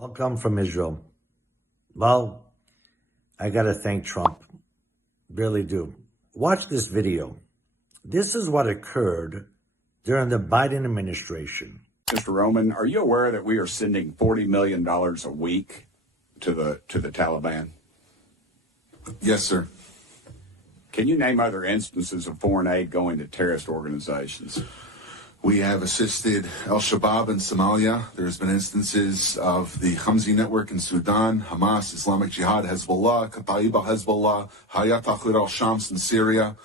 Welcome from Israel. Well, I gotta thank Trump. Really do. Watch this video. This is what occurred during the Biden administration. Mr. Roman, are you aware that we are sending $40 million a week to the Taliban? Yes, sir. Can you name other instances of foreign aid going to terrorist organizations? We have assisted al-Shabaab in Somalia. There's been instances of the Hamzi network in Sudan, Hamas, Islamic Jihad, Hezbollah, Kataib al-Hezbollah, Hayat Tahrir al-Shams in Syria.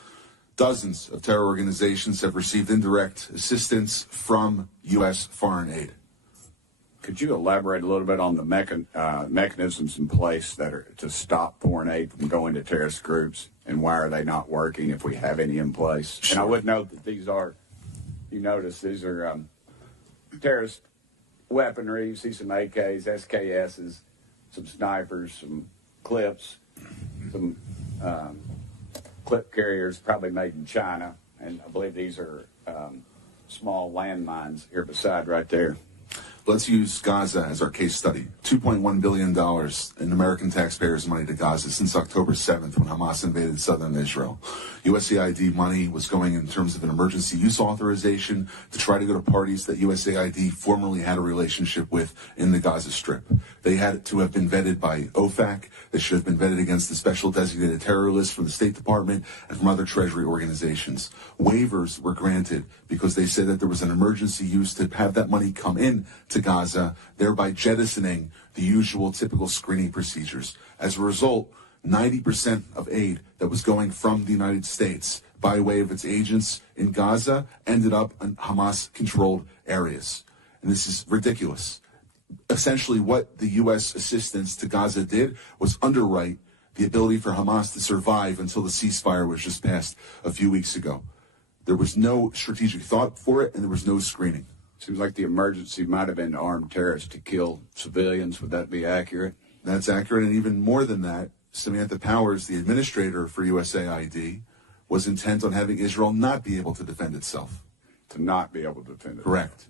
Dozens of terror organizations have received indirect assistance from U.S. foreign aid. Could you elaborate a little bit on the mechanisms in place that are to stop foreign aid from going to terrorist groups, and why are they not working if we have any in place? Sure. And I would note that these are, you notice these are terrorist weaponry. You see some AKs, SKSs, some snipers, some clips, some clip carriers probably made in China. And I believe these are small landmines here beside right there. Let's use Gaza as our case study. $2.1 billion in American taxpayers' money to Gaza since October 7th when Hamas invaded southern Israel. USAID money was going in terms of an emergency use authorization to try to go to parties that USAID formerly had a relationship with in the Gaza Strip. They had to have been vetted by OFAC. They should have been vetted against the special designated terror list from the State Department and from other Treasury organizations. Waivers were granted because they said that there was an emergency use to have that money come in to Gaza, thereby jettisoning the usual typical screening procedures. As a result, 90% of aid that was going from the United States by way of its agents in Gaza ended up in Hamas-controlled areas. And this is ridiculous. Essentially, what the U.S. assistance to Gaza did was underwrite the ability for Hamas to survive until the ceasefire was just passed a few weeks ago. There was no strategic thought for it, and there was no screening. Seems like the emergency might have been to arm terrorists to kill civilians. Would that be accurate? That's accurate, and even more than that, Samantha Powers, the administrator for USAID, was intent on having Israel not be able to defend itself. To not be able to defend it. Correct.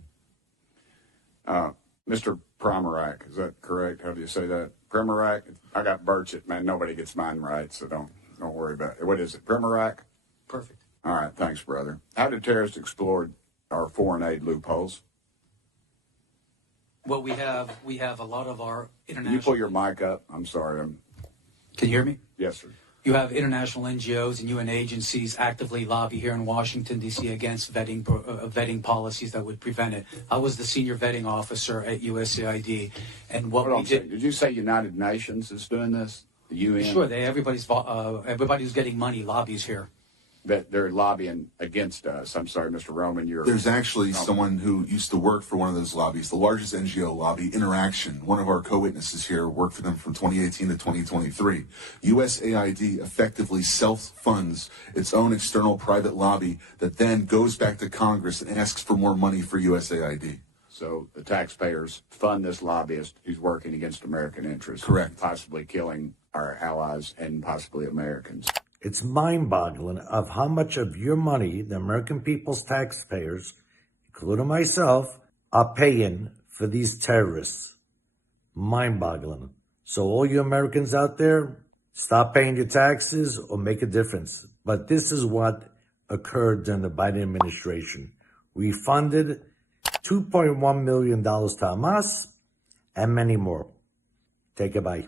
Mr. Primorak, is that correct? How do you say that? Primorak? I got Burchett, man. Nobody gets mine right, so don't worry about it. What is it? Primorak? Perfect. All right, thanks, brother. How did terrorists exploit our foreign aid loopholes? Well, we have a lot of our international... Can you pull your mic up? I'm sorry. Can you hear me? Yes, sir. You have international NGOs and UN agencies actively lobby here in Washington, D.C. against vetting policies that would prevent it. I was the senior vetting officer at USAID, and what we did... Did you say United Nations is doing this? The UN? Sure, everybody who's getting money lobbies here. That they're lobbying against us. I'm sorry, Mr. Roman, There's actually someone who used to work for one of those lobbies, the largest NGO lobby, Interaction. One of our co-witnesses here worked for them from 2018 to 2023. USAID effectively self-funds its own external private lobby that then goes back to Congress and asks for more money for USAID. So the taxpayers fund this lobbyist who's working against American interests. Correct. Possibly killing our allies and possibly Americans. It's mind-boggling of how much of your money the American people's taxpayers, including myself, are paying for these terrorists. Mind-boggling. So all you Americans out there, stop paying your taxes or make a difference. But this is what occurred during the Biden administration. We funded $2.1 million to Hamas and many more. Take it, bye.